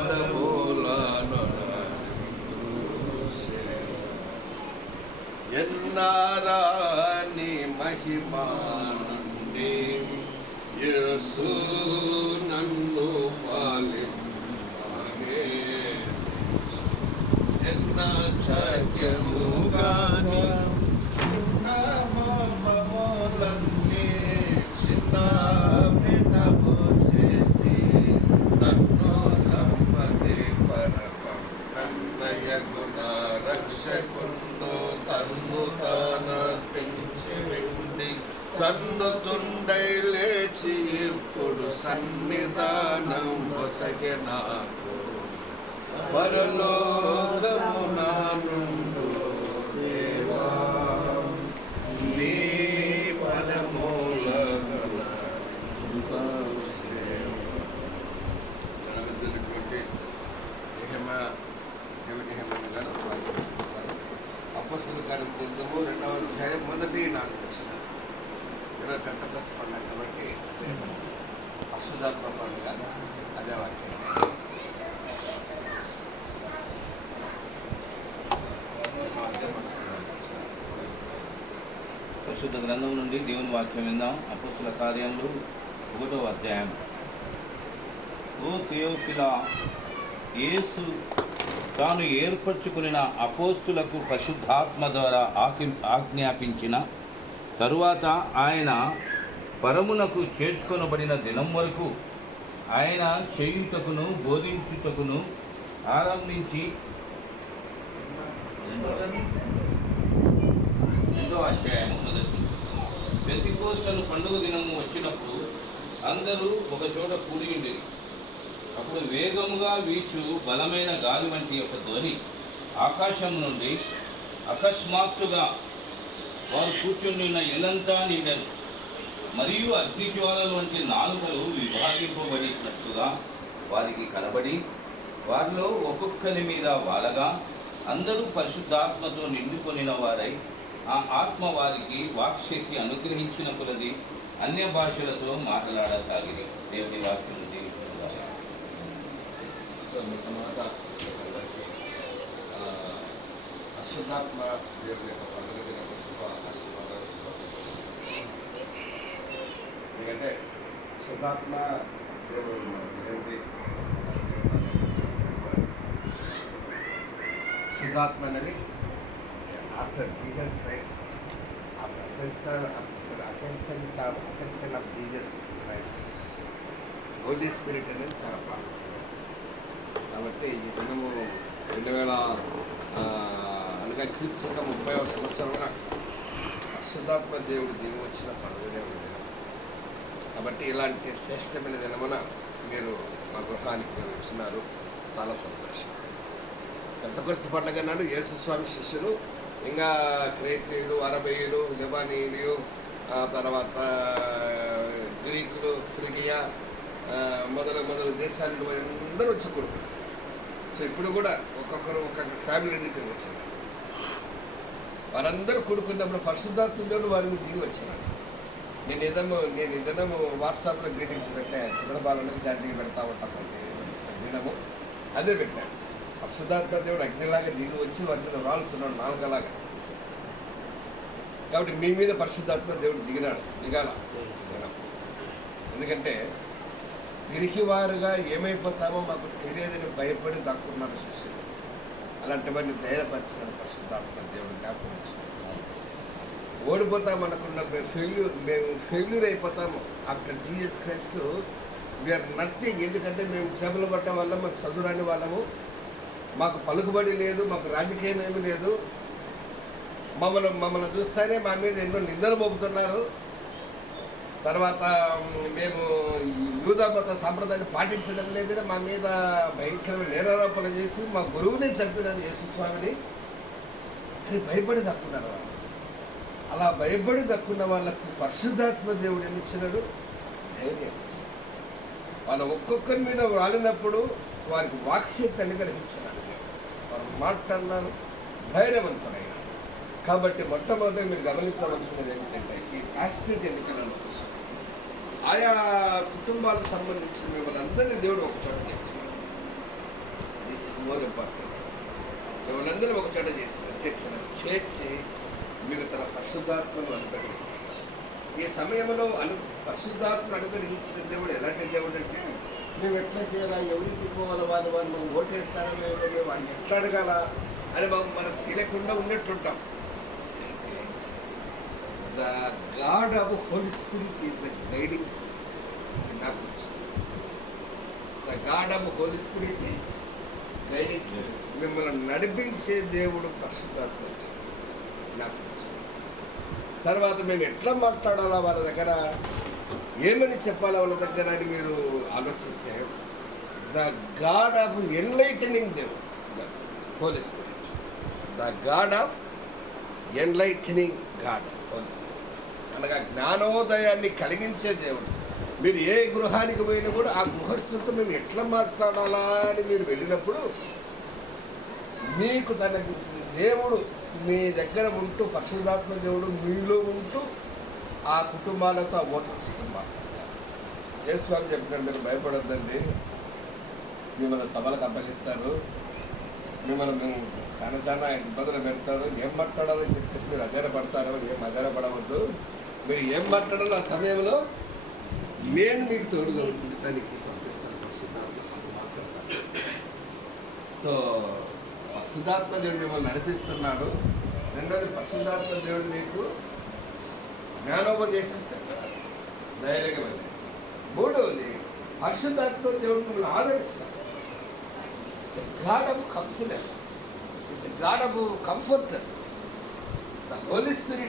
పదమూలను ఎన్నారాని మహిమా నుండి యేసు నన్ను పాలించునే ఎన్న సత్యముగానే మమలన్నీ చిన్న భిన్నము చేసి నన్ను సమ్మతి పరపం నన్నయగుణ రక్షకుండు తన్ను తానర్పించి వెండి సన్నుతుండై లేచి ఇప్పుడు సన్నిధానం వసగే నాకు పరలోకము నా నుండు దేవా నీ పదమూల అపొస్తలుల కార్యం గ్రంథము 2వ అధ్యాయం మొదటి 4 వచనాలు. ఈరోజు పెంతెకొస్తు పండుగ కాబట్టి పరిశుద్ధాత్మ పండుగ అదే వాక్యం. పరిశుద్ధ గ్రంథం నుండి దేవుని వాక్యం విందాం. అపొస్తలుల కార్యములు 1వ అధ్యాయం. ఓ థియోఫిలా, యేసు తాను ఏర్పరచుకున్న అపోస్తులకు పరిశుద్ధాత్మ ద్వారా ఆజ్ఞాపించిన తరువాత ఆయన పరమునకు చేర్చుకొనబడిన దినం వరకు ఆయన చేయుటకును బోధించుటకును ఆరంభించి 2వ అధ్యాయం మొదటి. పెంతెకొస్తు పండుగ దినము వచ్చినప్పుడు అందరూ ఒక చోట కూడి ఉండేది. అప్పుడు వేగముగా వీచు బలమైన గాలి వంటి ఒక ధ్వని ఆకాశం నుండి అకస్మాత్తుగా వారు కూర్చుండిన ఇల్లంతా నిండెను. మరియు అగ్నిజ్వాలల వంటి నాలుకలు విభాగింపబడినట్టుగా వారికి కనబడి వారిలో ఒక్కొక్కరి మీద వాలగా అందరూ పరిశుద్ధాత్మతో నిండుకొనిన వారై ఆ ఆత్మ వారికి వాక్శక్తి అనుగ్రహించిన కొలది అన్య భాషలతో మాట్లాడసాగిరి. దేవుని వాక్యం పరిశుద్ధాత్మ దేవుని యొక్క పండుగ దినము శుభ ఆశీర్వాదాలు. ఎందుకంటే శుద్ధాత్మ దేవుడు ఏంటి? శుద్ధాత్మ అనేది after Jesus Christ, after ascension of Jesus Christ, holy spirit అనేది చాలా ప్రాముఖ్యం. కాబట్టి ఈ దినము 2000 అనగా క్రీస్తు 30వ సంవత్సరమున పరిశుద్ధాత్మ దేవుడు దిగి వచ్చిన పండుగ దినం. కాబట్టి ఇలాంటి శ్రేష్టమైన దినమున మీరు మా గృహానికి వచ్చినారు, చాలా సంతోషం. పెంతెకొస్తు పండుగ నాడు యేసుస్వామి శిష్యులు ఇంకా క్రేతీయులు, అరబీయులు, లెబానీయులు, తర్వాత గ్రీకులు, ఫ్రిగియా మొదలు దేశాల నుండి అందరూ వచ్చి కూడుకున్నారు. సో ఇప్పుడు కూడా ఒక్కొక్క ఫ్యామిలీ నుంచి వచ్చినారు. వారందరూ కూడుకున్నప్పుడు పరిశుద్ధాత్మ దేవుడు వారిని దిగి వచ్చినాడు. నేను దినము వాట్సాప్లో గ్రీటింగ్స్ పెట్టాను. చంద్రబాబుకి జాతీయ పెడతా ఉంటాను దినము అదే పెట్టాను. పరిశుద్ధాత్మ దేవుడు అగ్నిలాగా దిగి వచ్చి వారి మీద రాలుతున్నాడు నాలుగలాగా. కాబట్టి మీ మీద పరిశుద్ధాత్మ దేవుడు దిగాల దినం. ఎందుకంటే తిరిగివారుగా ఏమైపోతామో మాకు తెలియదని భయపడి దక్కున్నారు శిష్యులు. అలాంటివన్నీ ధైర్యపరిచినాడు పరిశుద్ధాత్మ దేవుడు జ్ఞాపకం వచ్చినాడు. ఓడిపోతామనుకున్న మేము ఫెయిల్యూర్ అయిపోతాము. After Jesus Christ we are nothing. ఎందుకంటే మేము చేపలు పట్టడం వల్ల మాకు చదువురాని వాళ్ళము, మాకు పలుకుబడి లేదు, మాకు రాజకీయం ఏమీ లేదు. మమ్మల్ని చూస్తేనే మా మీద ఎన్నో నిందలు మోపుతున్నారు. తర్వాత మేము యూదా మత సాంప్రదాయాన్ని పాటించడం లేదని మా మీద భయంకరమైన నేరారోపణ చేసి మా గురువునే చంపినారు యేసుస్వామిని అని భయపడి దక్కున్నారు వాళ్ళు. అలా భయపడి దక్కున్న వాళ్ళకు పరిశుద్ధాత్మ దేవుడు ఏమిచ్చినాడు? ధైర్యం. వాళ్ళ ఒక్కొక్కరి మీద రాలినప్పుడు వారికి వాక్శక్తి అనుగ్రహించినాడు. వారు మాట్లాడినారు, ధైర్యవంతులైన. కాబట్టి మొట్టమొదటి మీరు గమనించవలసినది ఏంటంటే ఈ పాస్టేట్ ఎన్నికలలో ఆయా కుటుంబాలకు సంబంధించిన మిమ్మల్ని అందరినీ దేవుడు ఒక చోట చేర్చినాడు. This is more important. మిమ్మల్ని అందరూ ఒక చోట చేసిన చేర్చి మీకు తన పరిశుద్ధాత్మను అనుగ్రహిస్తారు. ఈ సమయంలో పరిశుద్ధాత్మను అనుగ్రహించిన దేవుడు ఎలాంటి దేవుడు అంటే, మేము ఎట్లా చేయాలా, ఎవరికి పోవాలా, వాళ్ళు మనం ఓటేస్తారా, మేము వాళ్ళు ఎట్లా అడగాల అని మనకు తెలియకుండా ఉన్నట్టుంటాం. The God of Holy Spirit is the guiding spirit. The God of Holy Spirit is guiding spirit. మిమ్మల్ని నడిపించే దేవుడు పరిశుద్ధాత్మ. తర్వాత మేము ఎట్లా మాట్లాడాలా వాళ్ళ దగ్గర, ఏమని చెప్పాలా వాళ్ళ దగ్గర అని మీరు ఆలోచిస్తే, ద గాడ్ ఆఫ్ ఎన్లైటనింగ్ దేవుడు holy spirit. The God of enlightening god holy spirit అనగా జ్ఞానోదయాన్ని కలిగించే దేవుడు. మీరు ఏ గృహానికి పోయినా కూడా ఆ గృహస్థులతో మేము ఎట్లా మాట్లాడాలా అని మీరు వెళ్ళినప్పుడు మీకు తన దేవుడు మీ దగ్గర ఉంటూ, పరిశుద్ధాత్మ దేవుడు మీలో ఉంటూ ఆ కుటుంబాలతో ఆ ఓటర్స్తున్నారు. యేసువారు చెప్పినట్టు మీరు భయపడొద్దండి, మిమ్మల్ని సభలకు అప్పగిస్తారు, మిమ్మల్ని మేము చాలా ఇబ్బందులు పెడతారు, ఏం మాట్లాడాలని చెప్పేసి మీరు అధైర్యపడతారు. ఏం అధైర్యపడవద్దు. మీరు ఏం మాట్లాడాలో ఆ సమయంలో నేను మీకు తోడుగా ఉండటానికి పంపిస్తాను. పరిశుద్ధాత్మ మాట్లాడతాను. సో పరిశుద్ధాత్మ దేవుడు మిమ్మల్ని నడిపిస్తున్నాడు. రెండోది, పరిశుద్ధాత్మ దేవుడు మీకు జ్ఞానోపదేశం చేస్తారు, ధైర్యంగా వెళ్ళి. మూడవది, పరిశుద్ధాత్మ దేవుడు మిమ్మల్ని ఆదరిస్తాడు. It's a God of counsellor, it's a God of comforter. The Holy spirit